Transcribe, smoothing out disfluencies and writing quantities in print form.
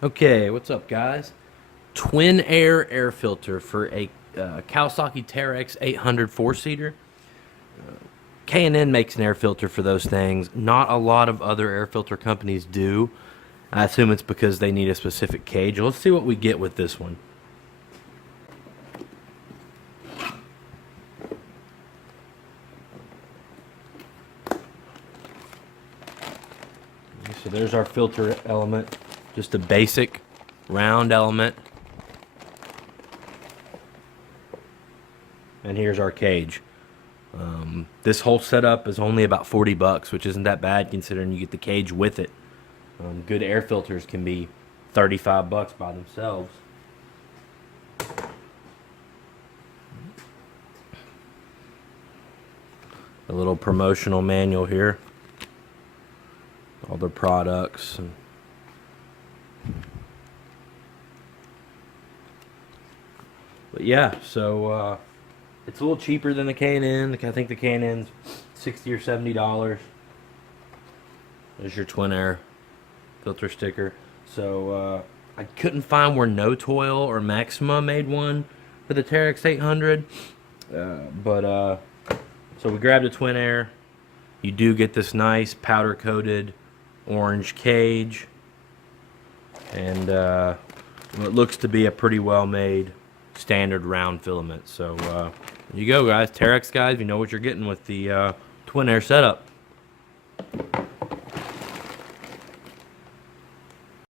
Okay, what's up, guys? Twin air filter for a Kawasaki Teryx 800 four-seater. K&N makes an air filter for those things. Not a lot of other air filter companies do. I assume it's because they need a specific cage. Let's see what we get with this one. So there's our filter element. Just a basic round element. And here's our cage. This whole setup is only about 40 bucks, which isn't that bad considering you get the cage with it. Good air filters can be 35 bucks by themselves. A little promotional manual here. All their products. But yeah, so it's a little cheaper than the K&N. I think the K&N's $60 or $70. There's your twin air filter sticker. So I couldn't find where No Toil or Maxima made one for the Teryx 800. So we grabbed a twin air. You do get this nice powder coated orange cage, and it looks to be a pretty well made standard round filament. So there you go, guys. Teryx guys, you know what you're getting with the twin air setup.